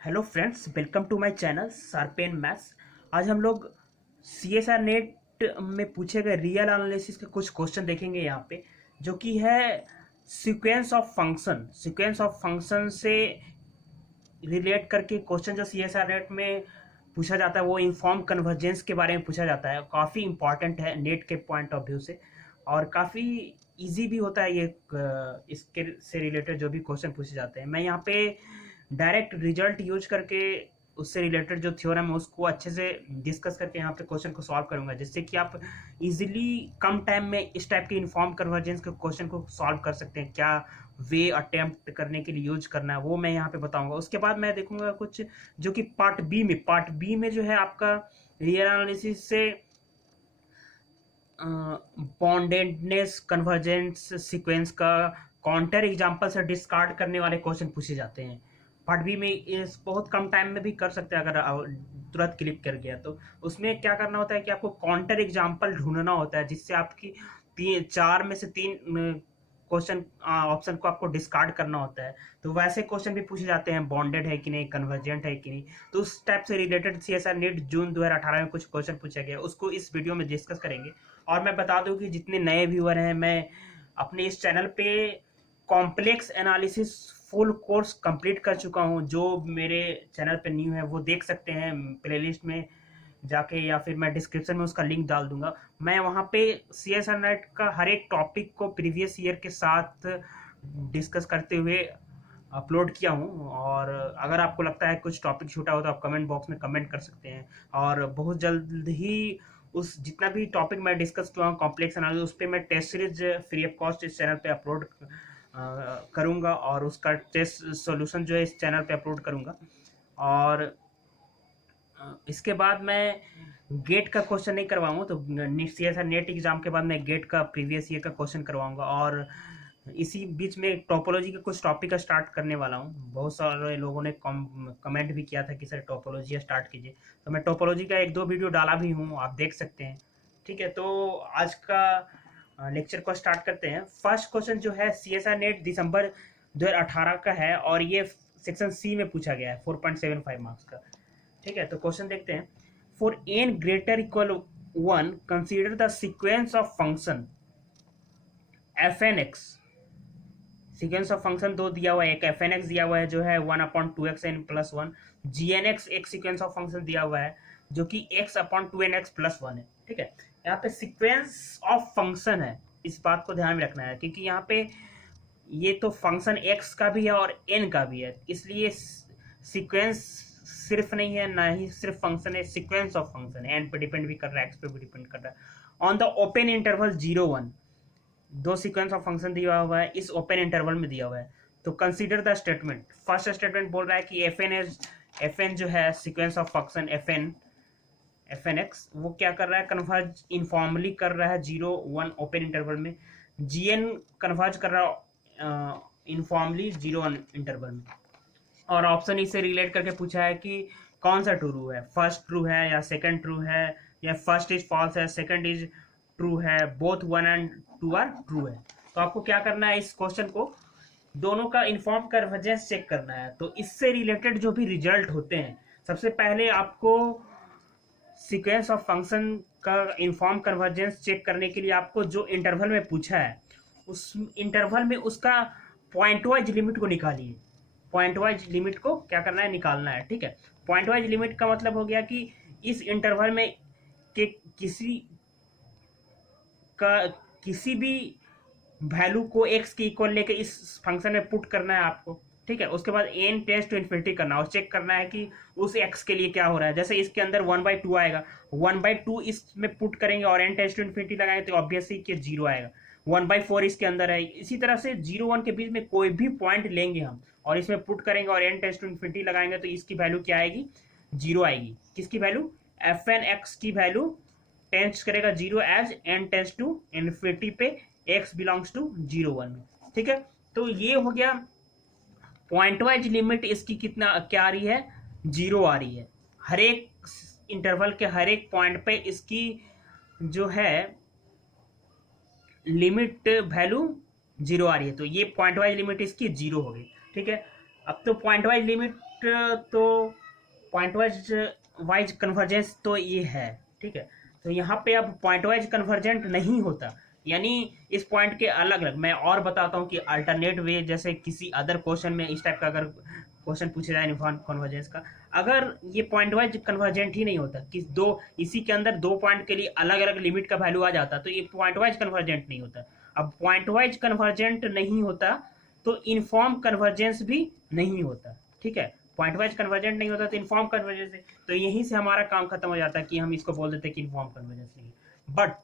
Hello friends, welcome to my channel sharpen maths. आज हम लोग सीएसआर नेट में पूछे गए रियल एनालिसिस के कुछ क्वेश्चन देखेंगे यहाँ पे, जो कि है सीक्वेंस ऑफ फंक्शन से रिलेट करके क्वेश्चन जो सीएसआर नेट में पूछा जाता है वो इनफॉर्म कन्वर्जेंस के बारे में पूछा जाता है। काफ़ी इंपॉर्टेंट है नेट के पॉइंट ऑफ व्यू से, और काफ़ी इजी भी होता है ये। इसके से रिलेटेड जो भी क्वेश्चन पूछे जाते हैं, मैं यहाँ पे डायरेक्ट रिजल्ट यूज करके उससे रिलेटेड जो थ्योरम है उसको अच्छे से डिस्कस करके यहाँ पे क्वेश्चन को सॉल्व करूंगा, जिससे कि आप इजीली कम टाइम में इस टाइप के इन्फॉर्म कन्वर्जेंस के क्वेश्चन को सॉल्व कर सकते हैं। क्या वे अटेम्प्ट करने के लिए यूज करना है वो मैं यहाँ पे बताऊंगा। उसके बाद मैं देखूंगा कुछ जो कि पार्ट बी में जो है आपका रियल एनालिसिस से बॉन्डेडनेस कन्वर्जेंस सीक्वेंस का काउंटर एग्जांपल से डिस्कार्ड करने वाले क्वेश्चन पूछे जाते हैं। पार्ट बी में इस बहुत कम टाइम में भी कर सकते हैं अगर तुरंत क्लिक कर गया तो। उसमें क्या करना होता है कि आपको काउंटर एग्जांपल ढूंढना होता है, जिससे आपकी चार में से तीन क्वेश्चन ऑप्शन को आपको डिस्कार्ड करना होता है। तो वैसे क्वेश्चन भी पूछे जाते हैं, बॉन्डेड है कि नहीं, कन्वर्जेंट है कि नहीं। तो उस टाइप से रिलेटेड सीएसआर नेट जून 2018 में कुछ क्वेश्चन पूछा गया, उसको इस वीडियो में डिस्कस करेंगे। और मैं बता दूं कि जितने नए व्यूअर हैं, मैं अपने इस चैनल पे complex analysis full course complete कर चुका हूं। जो मेरे चैनल पे न्यू है वो देख सकते हैं प्लेलिस्ट में जाके, या फिर मैं डिस्क्रिप्शन में उसका लिंक डाल दूंगा। मैं वहाँ पे सीएसआर नेट का हर एक टॉपिक को प्रीवियस ईयर के साथ डिस्कस करते हुए अपलोड किया हूँ। और अगर आपको लगता है कुछ टॉपिक छूटा हो तो आप कमेंट बॉक्स में कमेंट कर सकते हैं। और बहुत जल्द ही उस जितना भी टॉपिक मैं डिस्कस किया हूँ कॉम्प्लेक्स एनालिसिस, उस पर मैं test series free of cost इस चैनल पे अपलोड करूँगा, और उसका टेस्ट सॉल्यूशन जो है इस चैनल पे अपलोड करूँगा। और इसके बाद मैं गेट का क्वेश्चन नहीं करवाऊंगा, तो सीएसआर नेट एग्जाम के बाद मैं गेट का प्रीवियस ईयर का क्वेश्चन करवाऊंगा। और इसी बीच में टोपोलॉजी का कुछ टॉपिक का स्टार्ट करने वाला हूँ। बहुत सारे लोगों ने कमेंट भी किया था कि सर टोपोलॉजी स्टार्ट कीजिए, तो मैं टोपोलॉजी का एक दो वीडियो डाला भी हूँ, आप देख सकते हैं। ठीक है, तो आज का लेक्चर को स्टार्ट करते हैं। फर्स्ट क्वेश्चन जो है सीएसआर नेट दिसंबर 2018 का है, और ये सेक्शन सी में पूछा गया है 4.75 मार्क्स का। ठीक है, तो क्वेश्चन देखते हैं। For n greater equal 1 consider the sequence of function f n x. Sequence of function दो दिया हुआ है, एक एफ एन एक्स दिया हुआ है जो है 1/2xn+1। जी एन एक्स एक सीक्वेंस ऑफ फंक्शन दिया हुआ है जो कि x/2nx+1 है। ठीक है, यहाँ पे सीक्वेंस ऑफ फंक्शन है, इस बात को ध्यान में रखना है, क्योंकि यहाँ पे ये तो फंक्शन x का भी है और n का भी है, इसलिए सीक्वेंस सिर्फ नहीं है, ना ही सिर्फ फंक्शन है, सीक्वेंस ऑफ फंक्शन है। n पे डिपेंड भी कर रहा है, x पे भी डिपेंड कर रहा है। ऑन द ओपन इंटरवल 0-1 दो सीक्वेंस ऑफ फंक्शन दिया हुआ है, इस ओपन इंटरवल में दिया हुआ है। तो consider the statement. First statement बोल रहा है कि एफ एन जो है sequence of function f n x, वो क्या कर रहा है, कन्वर्ज इनफॉर्मली कर रहा है 0-1 ओपन इंटरवल में। जी एन कन्वर्ज कर रहा है इनफॉर्मली 0-1 इंटरवल में। और ऑप्शन इससे रिलेट करके पूछा है कि कौन सा ट्रू है, फर्स्ट ट्रू है या सेकंड ट्रू है, या फर्स्ट इज फॉल्स है, सेकंड इज ट्रू है, बोथ 1 and 2 आर ट्रू है। तो आपको क्या करना है, इस क्वेश्चन को दोनों का इन्फॉर्म कन्वर्जेंस चेक करना है। तो इससे रिलेटेड जो भी रिजल्ट होते हैं, सबसे पहले आपको सीक्वेंस ऑफ फंक्शन का इन्फॉर्म कन्वर्जेंस चेक करने के लिए आपको जो इंटरवल में पूछा है उस इंटरवल में उसका पॉइंट वाइज लिमिट को निकालिए। पॉइंट वाइज लिमिट को क्या करना है, निकालना है। ठीक है, पॉइंट वाइज लिमिट का मतलब हो गया कि इस इंटरवल में के किसी भी वैल्यू को x के इक्वल लेके इस फंक्शन में पुट करना है आपको। ठीक है, उसके बाद n टेंस टू इन्फिनिटी करना और चेक करना है कि उस x के लिए क्या हो रहा है। जैसे इसके अंदर 1/2 आएगा, 1/2 इसमें पुट करेंगे और n टेंस टू इन्फिनिटी लगाएंगे तो ऑब्वियसली कि 0 आएगा। 1/4 इसके अंदर है। इसी तरह से 0-1 के बीच में कोई भी पॉइंट लेंगे हम और इसमें पुट करेंगे और n टेंस टू इन्फिनिटी लगाएंगे तो इसकी वैल्यू क्या आएगी, 0 आएगी। किसकी वैल्यू, एफ एन एक्स की वैल्यू टेंस करेगा 0 as n tends to infinity पे x बिलोंग्स टू 0-1। ठीक है, तो ये हो गया पॉइंट वाइज लिमिट। इसकी कितना क्या आ रही है, 0 आ रही है। हर एक इंटरवल के हर एक पॉइंट पे इसकी जो है लिमिट वैल्यू 0 आ रही है, तो ये पॉइंट वाइज लिमिट इसकी 0 हो गई। ठीक है, अब तो पॉइंट वाइज लिमिट तो पॉइंट वाइज कन्वर्जेंस तो ये है, ठीक है। तो यहाँ पे अब पॉइंट वाइज कन्वर्जेंट नहीं होता, यानी इस पॉइंट के अलग अलग मैं और बताता हूँ कि अल्टरनेट वे, जैसे किसी अदर क्वेश्चन में इस टाइप का अगर क्वेश्चन पूछा जाए यूनिफॉर्म कन्वर्जेंस का, अगर ये पॉइंट वाइज कन्वर्जेंट ही नहीं होता कि दो इसी के अंदर दो पॉइंट के लिए अलग अलग लिमिट का वैल्यू आ जाता, तो ये पॉइंट वाइज कन्वर्जेंट नहीं होता। अब पॉइंट वाइज कन्वर्जेंट नहीं होता तो इनफॉर्म कन्वर्जेंस भी नहीं होता, ठीक है। पॉइंट वाइज कन्वर्जेंट नहीं होता तो इनफॉर्म कन्वर्जेंस है, तो यहीं से हमारा काम खत्म हो जाता है कि हम इसको बोल देते हैं कि इनफॉर्म कन्वर्जेंस नहीं। बट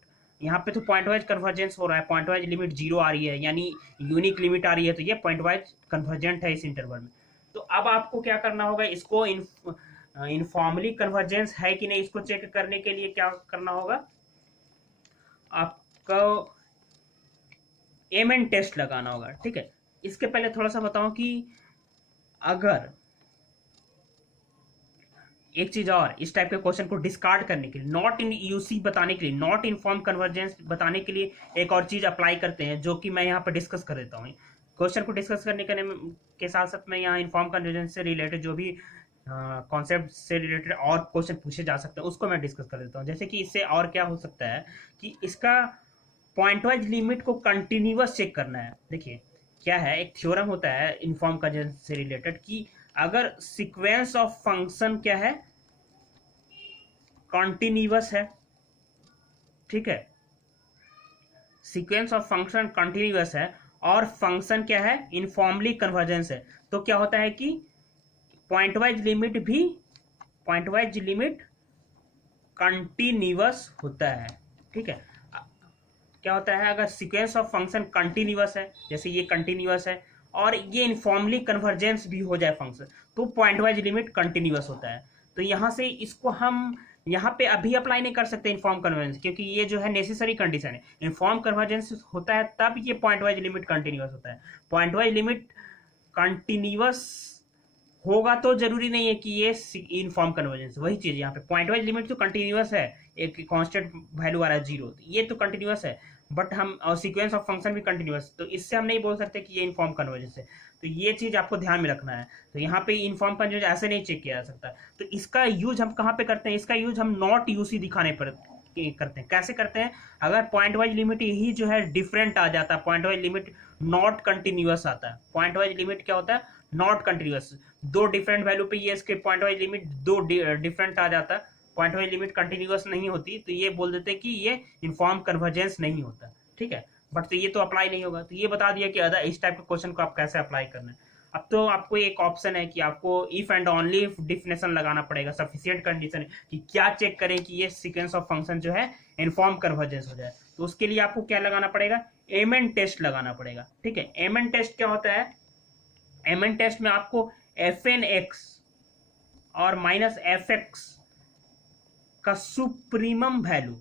यहाँ पे तो पॉइंट वाइज कन्वर्जेंस हो रहा है, पॉइंट वाइज लिमिट जीरो आ रही है, यानी यूनिक लिमिट आ रही है, तो ये पॉइंट वाइज कन्वर्जेंट है इस इंटरवल में। तो अब आपको क्या करना होगा, इसको इनफॉर्मली कन्वर्जेंस है कि नहीं इसको चेक करने के लिए क्या करना होगा, आपको एम एन टेस्ट लगाना होगा, ठीक है। इसके पहले थोड़ा सा बताऊं कि अगर एक चीज और, इस टाइप के क्वेश्चन को डिस्कार्ड करने के लिए, नॉट इन यूसी बताने के लिए, नॉट इनफॉर्म कन्वर्जेंस बताने के लिए एक और चीज अप्लाई करते हैं, जो कि मैं यहाँ पर डिस्कस कर देता हूँ। क्वेश्चन को डिस्कस करने के साथ साथ मैं यहाँ इनफॉर्म कन्वर्जेंस से रिलेटेड जो भी कॉन्सेप्ट से रिलेटेड और क्वेश्चन पूछे जा सकते हैं उसको मैं डिस्कस कर देता हूँ। जैसे कि इससे और क्या हो सकता है कि इसका पॉइंट वाइज लिमिट को कंटिन्यूअस चेक करना है। देखिए क्या है, एक थ्योरम होता है इनफॉर्म कन्वर्जेंस से रिलेटेड कि अगर सीक्वेंस ऑफ फंक्शन क्या है, कॉन्टिन्यूअस है, ठीक है, सीक्वेंस ऑफ फंक्शन कॉन्टिन्यूअस है और फंक्शन क्या है, इनफॉर्मली कन्वर्जेंस है, तो क्या होता है कि पॉइंट वाइज लिमिट कंटिन्यूअस होता है, ठीक है। क्या होता है, अगर सीक्वेंस ऑफ फंक्शन कंटिन्यूअस है, जैसे ये कंटिन्यूअस है और ये इनफॉर्मली कन्वर्जेंस भी हो जाए फंक्शन, तो पॉइंट वाइज लिमिट कंटिन्यूअस होता है। तो यहाँ से इसको हम यहाँ पे अभी अप्लाई नहीं कर सकते इनफॉर्म कन्वर्जेंस, क्योंकि ये जो है नेसेसरी कंडीशन है। इनफॉर्म कन्वर्जेंस होता है तब ये पॉइंट वाइज लिमिट कंटिन्यूअस होता है। पॉइंट वाइज लिमिट कंटिन्यूअस होगा तो जरूरी नहीं है कि ये इनफॉर्म कन्वर्जेंस, वही चीज यहाँ पे पॉइंट वाइज लिमिट तो कंटिन्यूअस है, एक कांस्टेंट वैल्यू आ रहा है जीरो, ये तो कंटिन्यूअस है, बट हम और सीक्वेंस ऑफ फंक्शन भी कंटिन्यूअस, तो इससे हम नहीं बोल सकते कि ये इनफॉर्म कन्वर्जेंस है। तो ये चीज आपको ध्यान में रखना है। तो यहाँ पे इनफॉर्म कन्वर्जेंस ऐसे नहीं चेक किया जा सकता। तो इसका यूज हम कहाँ पे करते हैं, इसका यूज हम नॉट यूसी दिखाने पर करते हैं। कैसे करते हैं, अगर पॉइंट वाइज लिमिट ही जो है डिफरेंट आ जाता है, point wise limit not continuous आता है। पॉइंट वाइज लिमिट क्या होता है, नॉट कंटिन्यूअस, दो डिफरेंट वैल्यू पे ये इसके पॉइंट वाइज लिमिट दो डिफरेंट आ जाता है, पॉइंट वाइज लिमिट कंटिन्यूअस नहीं होती, तो ये बोल देते हैं कि ये इनफॉर्म कन्वर्जेंस नहीं होता, ठीक है। बट तो ये तो अप्लाई नहीं होगा, तो ये बता दिया कि अदर इस टाइप के क्वेश्चन को आप कैसे अप्लाई करना है। अब तो आपको एक ऑप्शन है कि आपको if and only if definition लगाना पड़ेगा, सफिशिएंट कंडीशन है कि क्या चेक करें कि ये सीक्वेंस ऑफ फंक्शन जो है इनफॉर्म कन्वर्जेंस हो जाए। तो उसके लिए आपको क्या लगाना पड़ेगा, एम एन टेस्ट लगाना पड़ेगा, ठीक है। एम एन टेस्ट क्या होता है, एम एन टेस्ट में आपको एफ एन एक्स और माइनस एफ एक्स का सुप्रीमम वैल्यू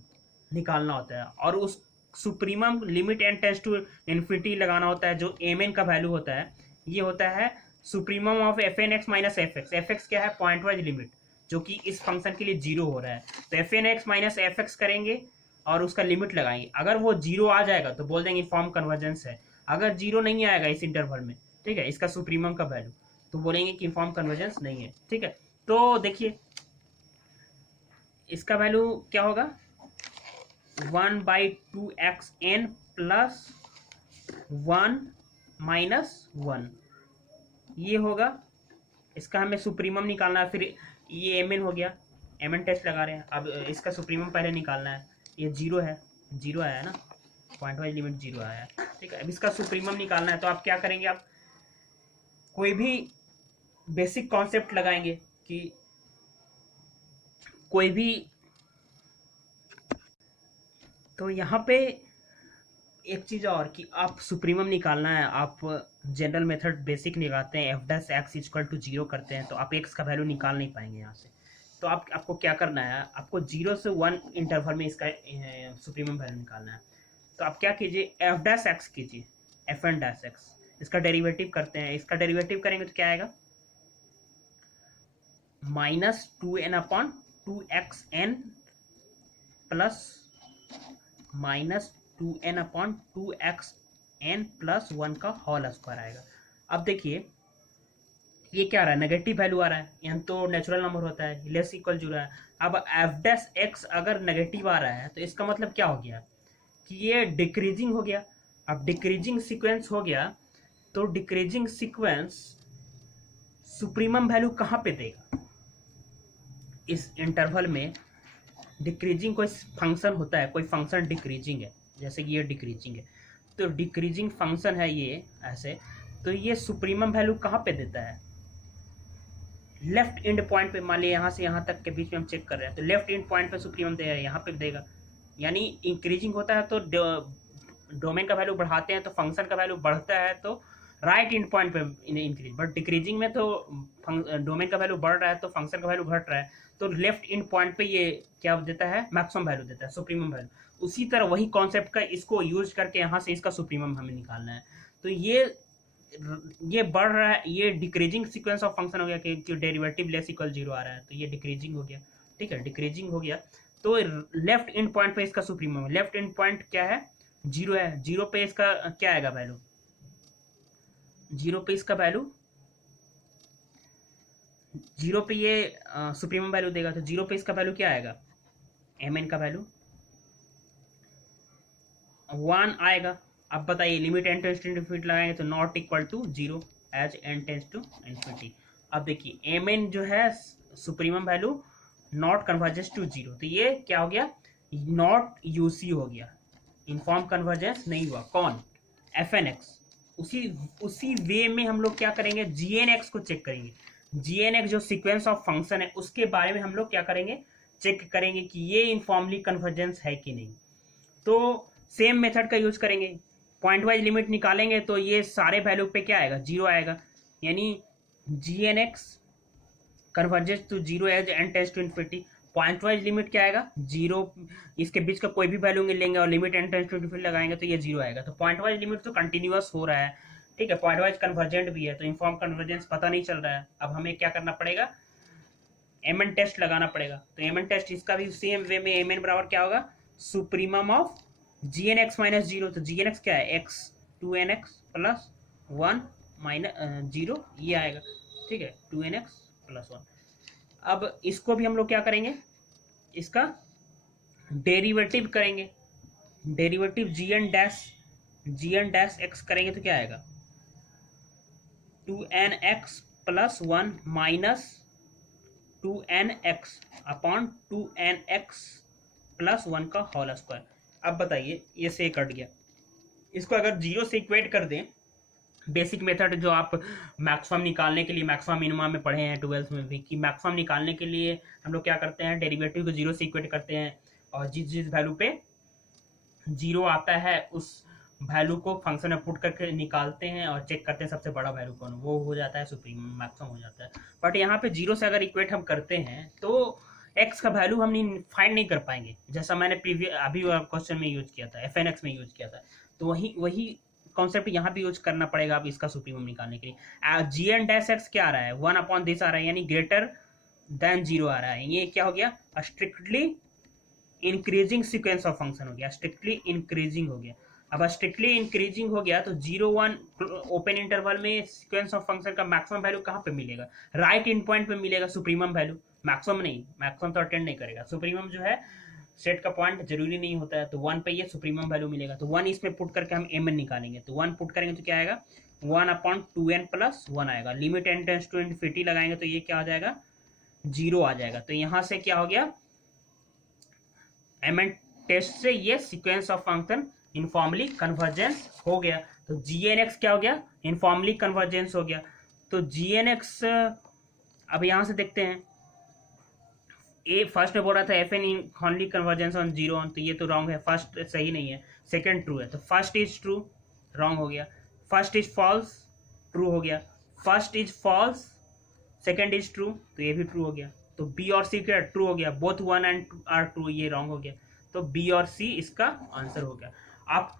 निकालना होता है, और उस supremum limit n tends to infinity लगाना होता है। जो एम एन का वैल्यू होता है ये होता है supremum of f n x minus f x. F x क्या है, पॉइंट वाइज लिमिट, जो कि इस फंक्शन के लिए जीरो हो रहा है, तो f n x minus f x करेंगे और उसका लिमिट लगाएंगे। अगर वो जीरो आ जाएगा तो बोल देंगे इनफॉर्म कन्वर्जेंस है, अगर जीरो नहीं आएगा इस इंटरवल में, ठीक है, इसका सुप्रीमम का वैल्यू, तो बोलेंगे कि इनफॉर्म कन्वर्जेंस नहीं है, ठीक है। तो देखिए इसका वैल्यू क्या होगा, 1/2xn प्लस 1 माइनस 1, ये होगा। इसका हमें सुप्रीमम निकालना है, फिर ये एम एन हो गया, एम एन टेस्ट लगा रहे हैं। अब इसका सुप्रीमम पहले निकालना है, ये जीरो है, जीरो आया है ना, पॉइंट वाइज लिमिट जीरो आया है, ठीक है। अब इसका सुप्रीमम निकालना है, तो आप क्या करेंगे, आप कोई भी बेसिक कॉन्सेप्ट लगाएंगे कि कोई भी, तो यहाँ पे एक चीज़ और कि आप सुप्रीमम निकालना है, आप जनरल मेथड बेसिक निकालते हैं, f dash x equal to zero करते हैं, तो आप एक्स का वैल्यू निकाल नहीं पाएंगे यहाँ से। तो आपको क्या करना है, आपको 0 से 1 इंटरवल में इसका सुप्रीमम वैल्यू निकालना है। तो आप क्या कीजिए, एफ डैश एक्स कीजिए, एफ एन डैश एक्स, इसका डेरिवेटिव करते हैं। इसका डेरिवेटिव करेंगे तो क्या आएगा, -2n/2xn प्लस -2n/2xn प्लस 1 का होल स्क्वायर आएगा। अब देखिए ये क्या आ रहा है, नेगेटिव वैल्यू आ रहा है, यहाँ तो नेचुरल नंबर होता है, लेस इक्वल जीरो है। अब एफ डैश एक्स अगर नेगेटिव आ रहा है तो इसका मतलब क्या हो गया कि ये डिक्रीजिंग हो गया। अब डिक्रीजिंग सीक्वेंस हो गया तो डिक्रीजिंग सीक्वेंस सुप्रीमम वैल्यू कहाँ पे देगा, इस इंटरवल में। डिक्रीजिंग कोई फंक्शन होता है, कोई फंक्शन डिक्रीजिंग है, जैसे कि ये डिक्रीजिंग है, तो डिक्रीजिंग फंक्शन है ये ऐसे, तो ये सुप्रीमम वैल्यू कहाँ पे देता है, लेफ्ट एंड पॉइंट पे। मान लिया यहाँ से यहाँ तक के बीच में हम चेक कर रहे हैं तो लेफ्ट एंड पॉइंट पे सुप्रीमम देगा, यहाँ पे देगा। यानी इंक्रीजिंग होता है तो डोमेन का वैल्यू बढ़ाते हैं तो फंक्शन का वैल्यू बढ़ता है तो राइट एंड पॉइंट पे इंक्रीज, बट डिक्रीजिंग में तो डोमेन का वैल्यू बढ़ रहा है तो फंक्शन का वैल्यू घट रहा है, तो लेफ्ट एंड पॉइंट पे ये क्या देता है, मैक्सिमम वैल्यू देता है, सुप्रीमम वैल्यू। उसी तरह वही कॉन्सेप्ट का इसको यूज करके यहाँ से इसका सुप्रीमम हमें निकालना है। तो ये बढ़ रहा है, ये डिक्रीजिंग सीक्वेंस ऑफ फंक्शन हो गया कि डेरिवेटिव लेस इक्वल जीरो आ रहा है, तो ये डिक्रीजिंग हो गया। ठीक है, डिक्रीजिंग हो गया तो लेफ्ट एंड पॉइंट पे इसका सुप्रीमम, लेफ्ट एंड पॉइंट क्या है, जीरो है, जीरो पे इसका क्या आएगा वैल्यू, जीरो पे इसका वैल्यू, जीरो पे ये सुप्रीमम वैल्यू देगा, तो जीरो पे इसका वैल्यू क्या आएगा, एम एन का वैल्यू 1 आएगा। अब बताइए limit n tends to infinity लगाएंगे तो not equal to zero as n tends to infinity. अब देखिए एम एन जो है supremum value not convergence to zero, तो ये क्या हो गया, नॉट यूसी हो गया, इनफॉर्म कन्वर्जेंस नहीं हुआ। कौन, एफ एन एक्स। उसी वे में हम लोग क्या करेंगे, जी एन एक्स को चेक करेंगे। जी एन एक्स जो सीक्वेंस ऑफ फंक्शन है उसके बारे में हम लोग क्या करेंगे, चेक करेंगे कि ये इनफॉर्मली कन्वर्जेंस है कि नहीं। तो सेम मेथड का यूज करेंगे, पॉइंट वाइज लिमिट निकालेंगे तो ये सारे वैल्यू पे क्या आएगा, जीरो आएगा। यानी g n x convergence to zero as n tends to infinity, pointwise limit क्या आएगा, जीरो, इसके बीच का कोई भी वैल्यू लेंगे और limit n tends to infinity लगाएंगे तो ये जीरो आएगा। तो पॉइंट वाइज लिमिट तो कंटिन्यूअस हो रहा है, ठीक है, पॉइंट वाइज कन्वर्जेंट भी है, तो इनफॉर्म कन्वर्जेंस पता नहीं चल रहा है। अब हमें क्या करना पड़ेगा, एम एन टेस्ट लगाना पड़ेगा। तो एम एन टेस्ट इसका भी सेम वे में, एम एन बराबर क्या होगा, supremum of g n x minus zero, तो जी एन एक्स क्या है, x, two n x plus one minus zero, ये आएगा। ठीक है, two n x plus one. अब इसको भी हम लोग क्या करेंगे, इसका डेरिवेटिव करेंगे, derivative g n dash x करेंगे तो क्या आएगा, two n x plus one minus two n x upon two n x plus one का होल स्क्वायर। अब बताइए ये से कट गया, इसको अगर जीरो से इक्वेट कर दें, बेसिक मेथड जो आप मैक्सिमम निकालने के लिए, मैक्सिमम मिनिमम में पढ़े हैं 12th में भी, कि मैक्सिमम निकालने के लिए हम लोग क्या करते हैं, डेरिवेटिव को जीरो से इक्वेट करते हैं और जिस वैल्यू पे जीरो आता है उस वैल्यू को फंक्शन में पुट करके निकालते हैं और चेक करते हैं सबसे बड़ा वैल्यू कौन, वो हो जाता है सुप्रीम, मैक्सिमम हो जाता है। बट यहाँ पे जीरो से अगर इक्वेट हम करते हैं तो एक्स का वैल्यू हम नहीं फाइंड नहीं कर पाएंगे, जैसा मैंने अभी क्वेश्चन में यूज किया था, एफ एन एक्स में यूज किया था। तो वही कॉन्सेप्ट यहाँ भी यूज करना पड़ेगा अब इसका सुप्रीमम निकालने के लिए। जी एन डैश एक्स क्या आ रहा है, वन अपॉन दिस आ रहा है, यानी ग्रेटर देन जीरो आ रहा है। ये क्या हो गया, strictly increasing sequence of function हो गया, स्ट्रिक्टली इंक्रीजिंग हो गया। अब स्ट्रिक्टली इंक्रीजिंग हो गया तो जीरो वन ओपन इंटरवल में सीक्वेंस ऑफ फंक्शन का मैक्सिमम वैल्यू कहाँ पे मिलेगा, राइट इन पॉइंट पे मिलेगा सुप्रीमम वैल्यू, मैक्सिमम नहीं, मैक्सिमम तो अटेंड नहीं करेगा। सुप्रीमम जो है सेट का पॉइंट जरूरी नहीं होता है, तो वन पे ये सुप्रीमम वैल्यू मिलेगा, तो वन इसमें पुट करके हम एम एन निकालेंगे। तो वन पुट करेंगे तो क्या आएगा, one upon two n plus one आएगा, limit n tends to infinity लगाएंगे तो ये क्या आ जाएगा, जीरो आ जाएगा। तो यहाँ से क्या हो गया, एम एन टेस्ट से ये sequence of function informally convergence हो गया। तो जी एन एक्स क्या हो गया, इनफॉर्मली कन्वर्जेंस हो गया। तो जी एन एक्स अब यहाँ से देखते हैं, ए फर्स्ट में बोल रहा था f n informally convergence on zero on, तो ये तो रॉन्ग है, फर्स्ट सही नहीं है, सेकंड ट्रू है, तो फर्स्ट इज ट्रू, रॉन्ग हो गया। फर्स्ट इज फॉल्स, ट्रू हो गया। First is false, second is true, तो ये भी ट्रू हो गया। तो बी और सी क्या ट्रू हो गया, both one and are true, ये रॉन्ग हो गया। तो बी और सी इसका आंसर हो गया। आप,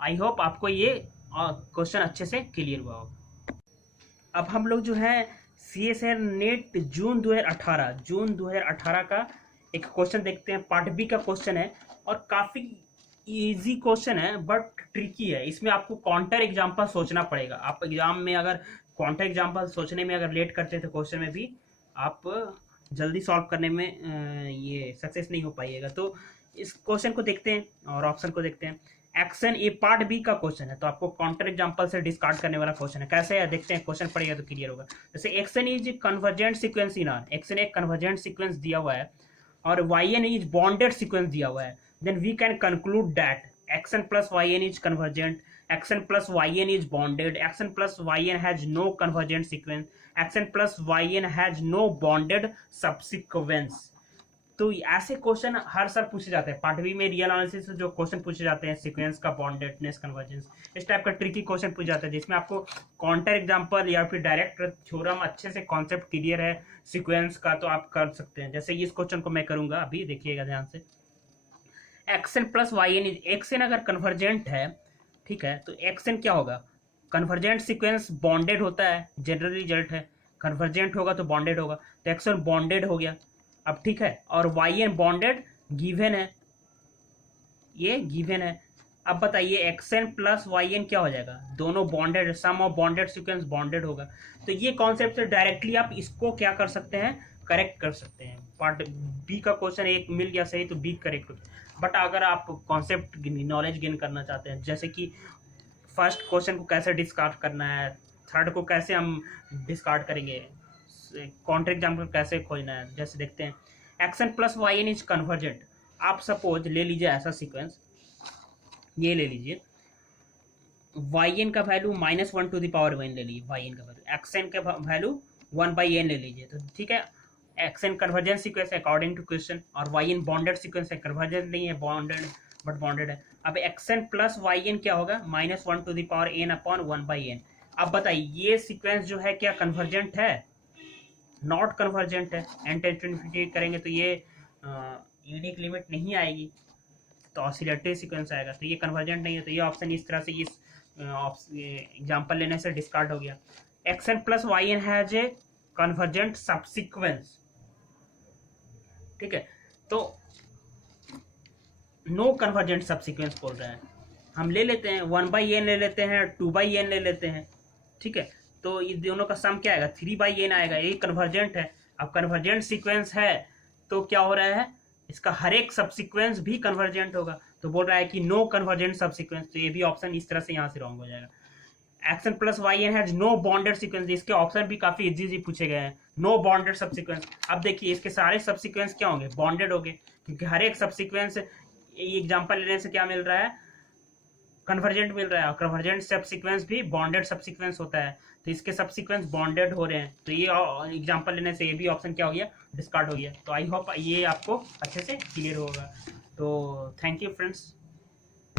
आई होप आपको ये क्वेश्चन अच्छे से क्लियर हुआ होगा। अब हम लोग जो है CSIR नेट जून 2018 का एक क्वेश्चन देखते हैं, पार्ट बी का क्वेश्चन है और काफ़ी इजी क्वेश्चन है बट ट्रिकी है। इसमें आपको काउंटर एग्जाम्पल सोचना पड़ेगा। आप एग्जाम में अगर क्वांटम एग्जाम्पल सोचने में अगर लेट करते थे क्वेश्चन में भी, आप जल्दी सॉल्व करने में ये सक्सेस नहीं हो पाइएगा। तो इस क्वेश्चन को देखते हैं और ऑप्शन को देखते हैं। एक्शन ए पार्ट बी का क्वेश्चन है, तो आपको काउंटर एग्जांपल से डिस्कार्ड करने वाला क्वेश्चन है। कैसे है देखते हैं, क्वेश्चन पढ़ेगा तो क्लियर होगा। जैसे x n is convergent sequence in R, x n एक कन्वर्जेंट सीक्वेंस दिया हुआ है और y n is bounded sequence दिया हुआ है, then we can conclude that x n plus y n is convergent, x n plus y n is bounded, x n plus y n has no convergent sequence, x n plus y n has no bounded subsequence. तो ऐसे question हर साल पूछे जाते हैं। Part B में real analysis से जो क्वेश्चन पूछे जाते हैं सीक्वेंस का, बॉन्डेडनेस, कन्वर्जेंस, इस टाइप का ट्रिकी क्वेश्चन पूछे जाते हैं जिसमें आपको काउंटर एग्जांपल या फिर डायरेक्ट थ्योरम अच्छे से कॉन्सेप्ट क्लियर है सीक्वेंस का, तो आप कर सकते हैं। जैसे इस क्वेश्चन को मैं करूंगा, अभी देखिएगा ध्यान से। X n plus y n, x n अगर कन्वर्जेंट है, ठीक है, तो एक्सन क्या होगा, कन्वर्जेंट सीक्वेंस बॉन्डेड होता है, जनरल रिजल्ट है, कन्वर्जेंट होगा तो बॉन्डेड होगा, तो एक्सन बॉन्डेड हो गया। अब ठीक है, और वाई एन बॉन्डेड गिवन है, ये गिवन है। अब बताइए एक्सन प्लस वाई एन क्या हो जाएगा, दोनों bounded, sum of bounded sequence bounded होगा। तो ये कॉन्सेप्ट से डायरेक्टली आप इसको क्या कर सकते हैं, करेक्ट कर सकते हैं। पार्ट बी का क्वेश्चन एक मिल गया सही, तो बी करेक्ट। बट अगर आप कॉन्सेप्ट नॉलेज गेन करना चाहते हैं, जैसे कि फर्स्ट क्वेश्चन को कैसे डिस्कार्ड करना है, थर्ड को कैसे हम डिस्कार्ड करेंगे, काउंटर एग्जाम्पल कैसे खोजना है, जैसे देखते हैं। X n plus y n is convergent, आप सपोज ले लीजिए ऐसा सीक्वेंस, ये ले लीजिए, वाई एन का value -1 to the power n ले लीजिए, वाई एन का वैल्यू, एक्शन का वैल्यू 1/n ले लीजिए, तो ठीक है। X n convergent sequence according to question, और वाई एन बॉन्डेड सीक्वेंस है, कन्वर्जेंट नहीं है, बॉन्डेड बट बॉन्डेड है। अब एक्शन प्लस वाई एन क्या होगा, -1 to the power n upon 1/n। अब बताइए ये सीक्वेंस जो है क्या कन्वर्जेंट है, नॉट कन्वर्जेंट है। n टेंड्स टू इन्फिनिटी करेंगे तो ये यूनिक लिमिट नहीं आएगी, तो ऑसिलेटरी सीक्वेंस आएगा, तो ये कन्वर्जेंट नहीं है। तो ये ऑप्शन इस तरह से इस एग्जांपल लेने से डिस्कार्ड हो गया। X n plus y n has a convergent subsequence, ठीक है, तो नो कन्वर्जेंट सबसीक्वेंस बोल रहे हैं। हम ले लेते हैं 1/n ले लेते हैं, 2/n ले लेते हैं, ठीक है। तो इस दोनों का सम क्या आएगा, 3/n आएगा, ये कन्वर्जेंट है। अब कन्वर्जेंट सीक्वेंस है तो क्या हो रहा है, इसका हर एक सबसीक्वेंस भी कन्वर्जेंट होगा, तो बोल रहा है कि नो कन्वर्जेंट सबसीक्वेंस, तो ये भी ऑप्शन इस तरह से यहाँ से रॉन्ग हो जाएगा। X n plus y n has no bounded sequence, इसके ऑप्शन भी काफी इजी पूछे गए हैं, नो बॉन्डेड सबसीक्वेंस। अब देखिए इसके सारे सबसीक्वेंस क्या होंगे, बॉन्डेड होंगे, क्योंकि हर एक सबसीक्वेंस, ये एग्जांपल लेने से क्या मिल रहा है, कन्वर्जेंट मिल रहा है, और कन्वर्जेंट सबसीक्वेंस भी बॉन्डेड सबसीक्वेंस होता है, तो इसके सबसीक्वेंस बॉन्डेड हो रहे हैं, तो ये एग्जांपल लेने से ये भी ऑप्शन क्या हो गया, डिस्कार्ड हो गया। तो आई होप ये आपको अच्छे से क्लियर होगा। तो थैंक यू फ्रेंड्स।